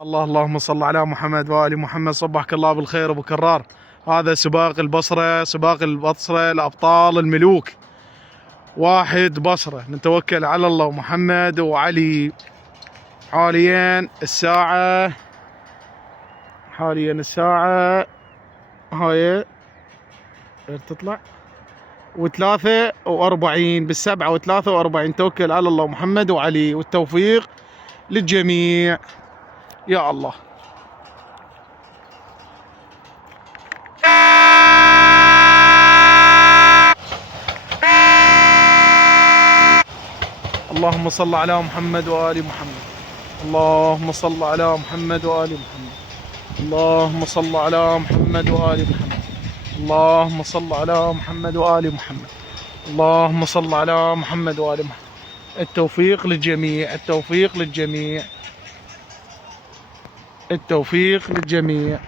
اللهم صل على محمد وآل محمد. صبحك الله بالخير ابو كرار. هذا سباق البصرة الابطال الملوك. واحد بصرة. نتوكل على الله ومحمد وعلي. حاليا الساعة هاي تطلع و43 بال7 و43. توكل على الله ومحمد وعلي، والتوفيق للجميع يا الله. اللهم صل على محمد وآل محمد. اللهم صل على محمد وآل محمد. اللهم صل على محمد وآل محمد. اللهم صل على محمد وآل محمد. اللهم صل على محمد وآل محمد. التوفيق للجميع، التوفيق للجميع، التوفيق للجميع.